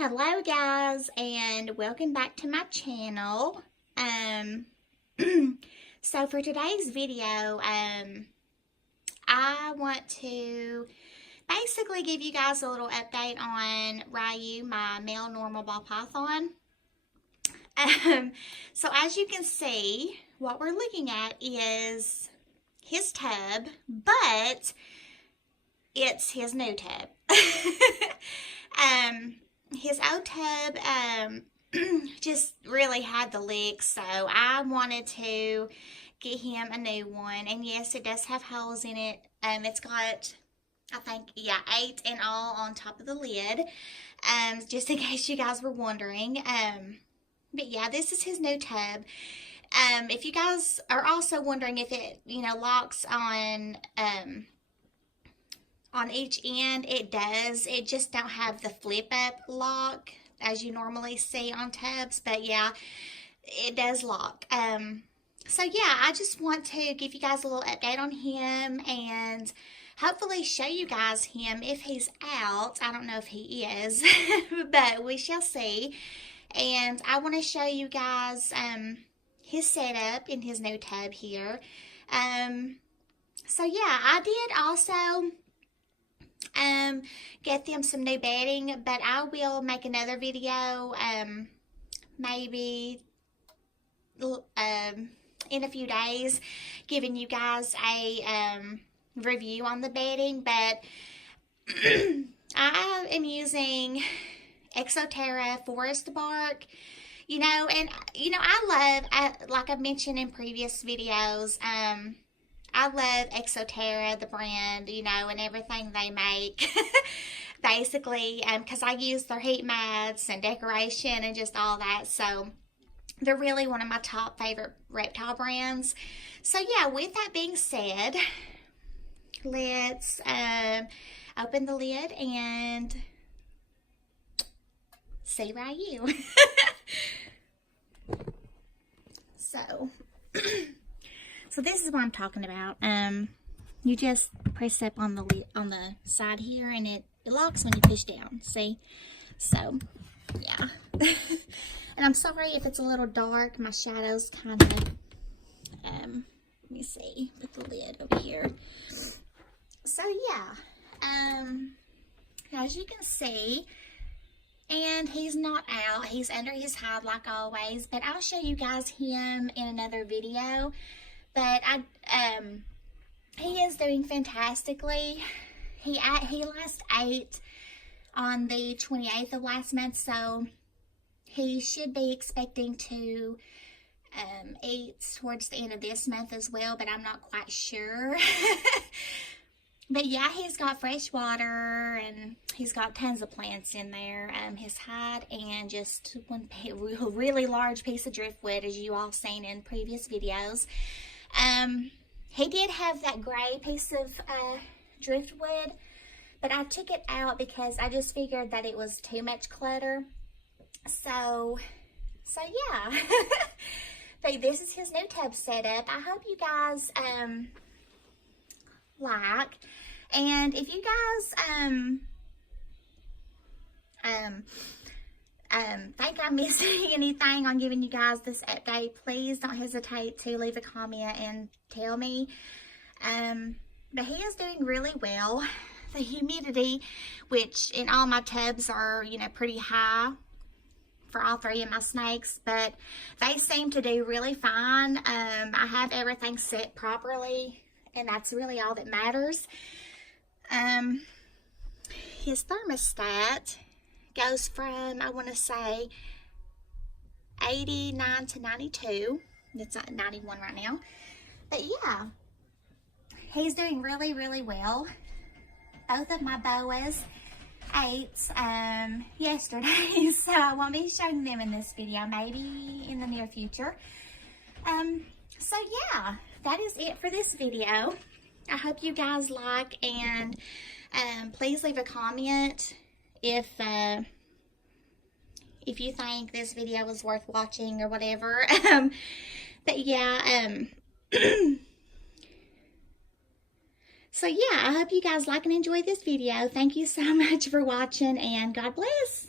Hello guys, and welcome back to my channel. So for today's video, I want to basically give you guys a little update on Ryu, my male normal ball python. So as you can see, what we're looking at is his tub, but it's his new tub. His old tub just really had the leaks, so I wanted to get him a new one. And yes, it does have holes in it. It's got, I think, yeah, 8 in all on top of the lid, just in case you guys were wondering. But yeah, this is his new tub. If you guys are also wondering if it, locks on each end, it does. It just don't have the flip up lock as you normally see on tubs, but yeah, it does lock. So yeah, I just want to give you guys a little update on him and hopefully show you guys him if he's out. I don't know if he is, but we shall see. And I want to show you guys his setup in his new tub here. So yeah, I did also get them some new bedding, but I will make another video maybe in a few days giving you guys a review on the bedding. But I am using Exoterra Forest Bark, and I love, like I've mentioned in previous videos, I love Exoterra, the brand, and everything they make, basically, because I use their heat mats and decoration and just all that. So they're really one of my top favorite reptile brands. So yeah, with that being said, let's open the lid and see Ryu. So this is what I'm talking about. You just press up on the lid, on the side here, and it locks when you push down. See? So yeah. And I'm sorry if it's a little dark. My shadow's kind of. Let me see. Put the lid over here. So yeah. As you can see. And he's not out. He's under his hide like always. But I'll show you guys him in another video. But he is doing fantastically. He last ate on the 28th of last month. So he should be expecting to eat towards the end of this month as well. But I'm not quite sure. But yeah, he's got fresh water and he's got tons of plants in there. His hide and just one really large piece of driftwood, as you all seen in previous videos. He did have that gray piece of driftwood, but I took it out because I just figured that it was too much clutter. So yeah. But this is his new tub setup. I hope you guys like, and if you guys think I'm missing anything on giving you guys this update, please don't hesitate to leave a comment and tell me. But he is doing really well. The humidity, which in all my tubs are, pretty high for all 3 of my snakes, but they seem to do really fine. I have everything set properly, and that's really all that matters. His thermostat goes from, I want to say, 89 to 92. It's at 91 right now. But yeah, he's doing really, really well. Both of my boas ate yesterday, so I won't be showing them in this video, maybe in the near future. So yeah, that is it for this video. I hope you guys like, and please leave a comment if you think this video was worth watching or whatever. But yeah, so yeah, I hope you guys like and enjoy this video. Thank you so much for watching, and God bless.